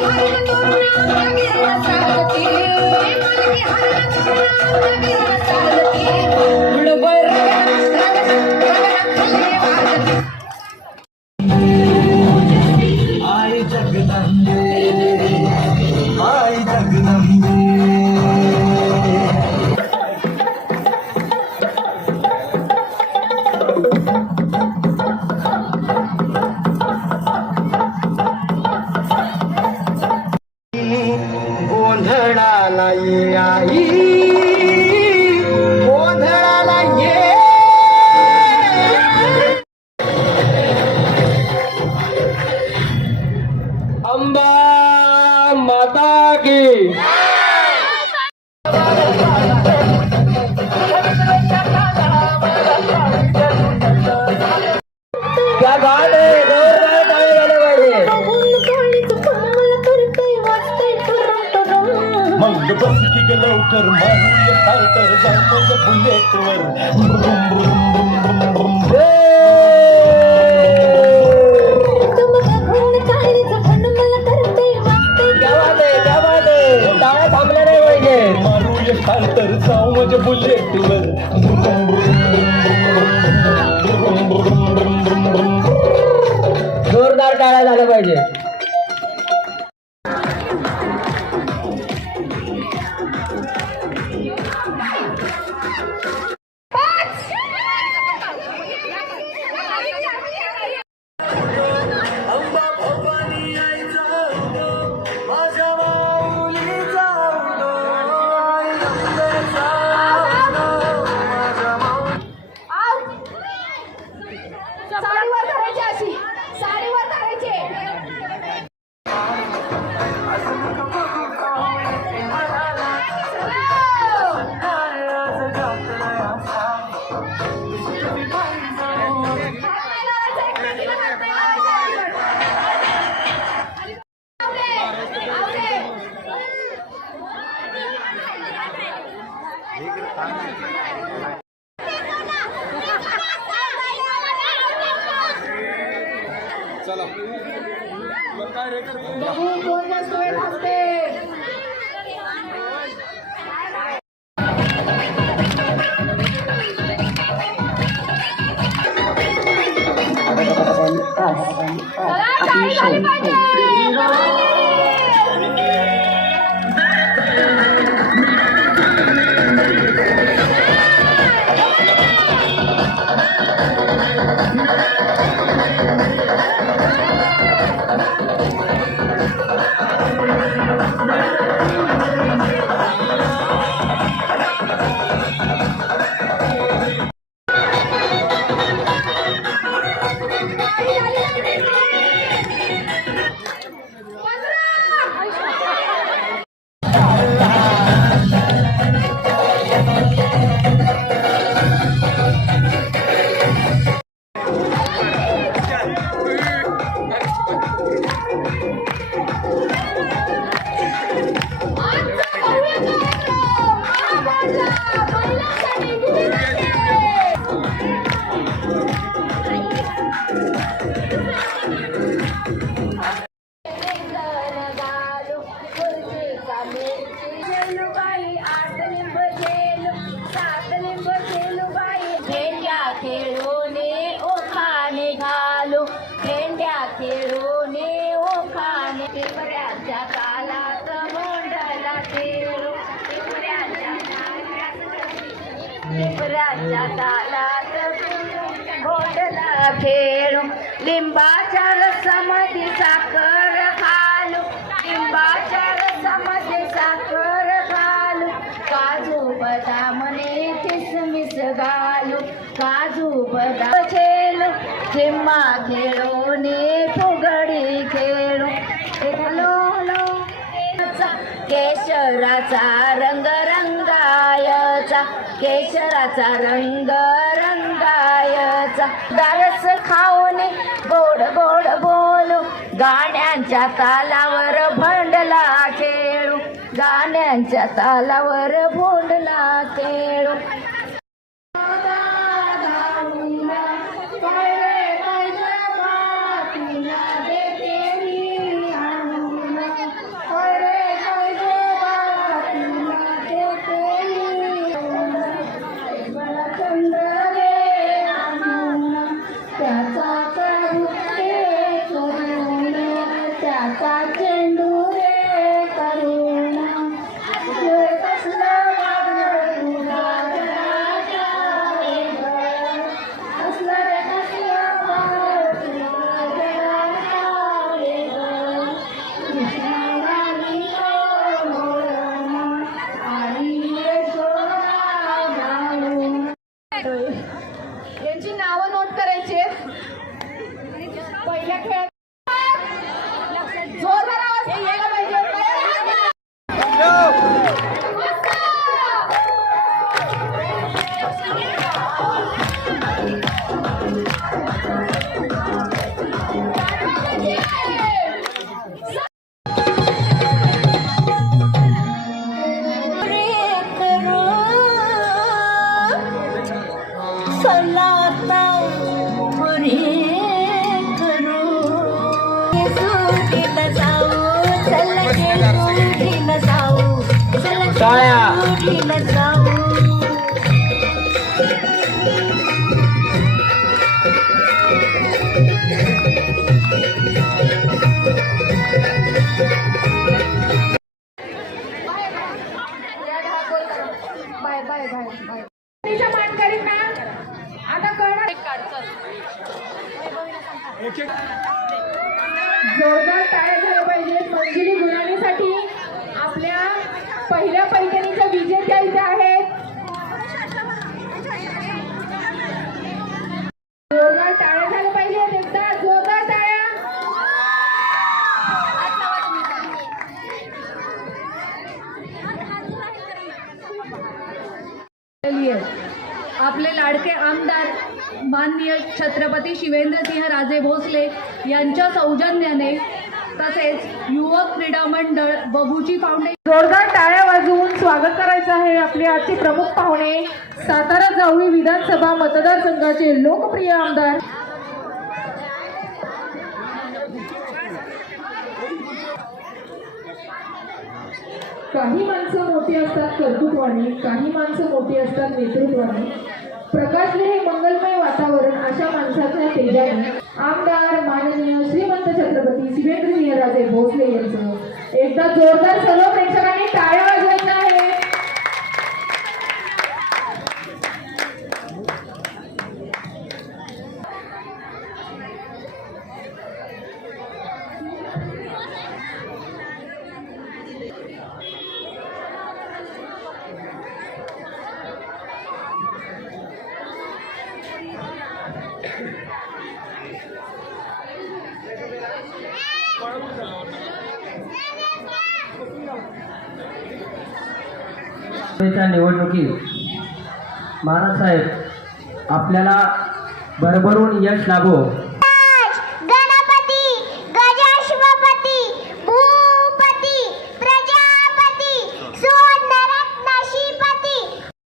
হারানো বহু বৈরাস হয়ে থাকবে टिपऱ्याच्या तालात घोटला खेळू लिंबाच्या रसामध्ये साखर घालू लिंबाच्या रसामध्ये साखर घालू काजू बदामने किसमिस घालू काजू बदाम खेळू किंवा खेळू ने फुगडी खेळू केशराचा केशराचा रंग रंगायचा. दारस खाऊने गोड गोड बोलू. गाण्यांच्या तालावर भंडला खेळू. गाण्यांच्या तालावर भोंडला खेळू. यांची नावं नोट करायची आहेत. पहिल्या खेळात 妈呀。आपले लाडके आमदार माननीय छत्रपती शिवेंद्रसिंह राजे भोसले यांच्या सौजन्याने तसेच युवक क्रीडा मंडळ बबूची फाउंडेशन जोरदार टाळ्या वाजवून स्वागत करायचं आहे आपले आजचे प्रमुख पाहुणे. सातारा जावळी विधानसभा मतदारसंघाचे लोकप्रिय आमदार काही माणसं मोठी असतात कर्तृत्वाने काही माणसं मोठी असतात नेतृत्वाने. प्रकाशले हे मंगलमय वातावरण अशा माणसाच्या तेजाने आमदार माननीय श्रीमंत छत्रपती शिवेंद्रसिंहराजे भोसले यांचं. एकदा जोरदार सर्व प्रेक्षकांनी टाळ्या वाजवायच्या विधानसभेच्या निवडणुकीत महाराज साहेब आपल्याला भरभरून यश लाभो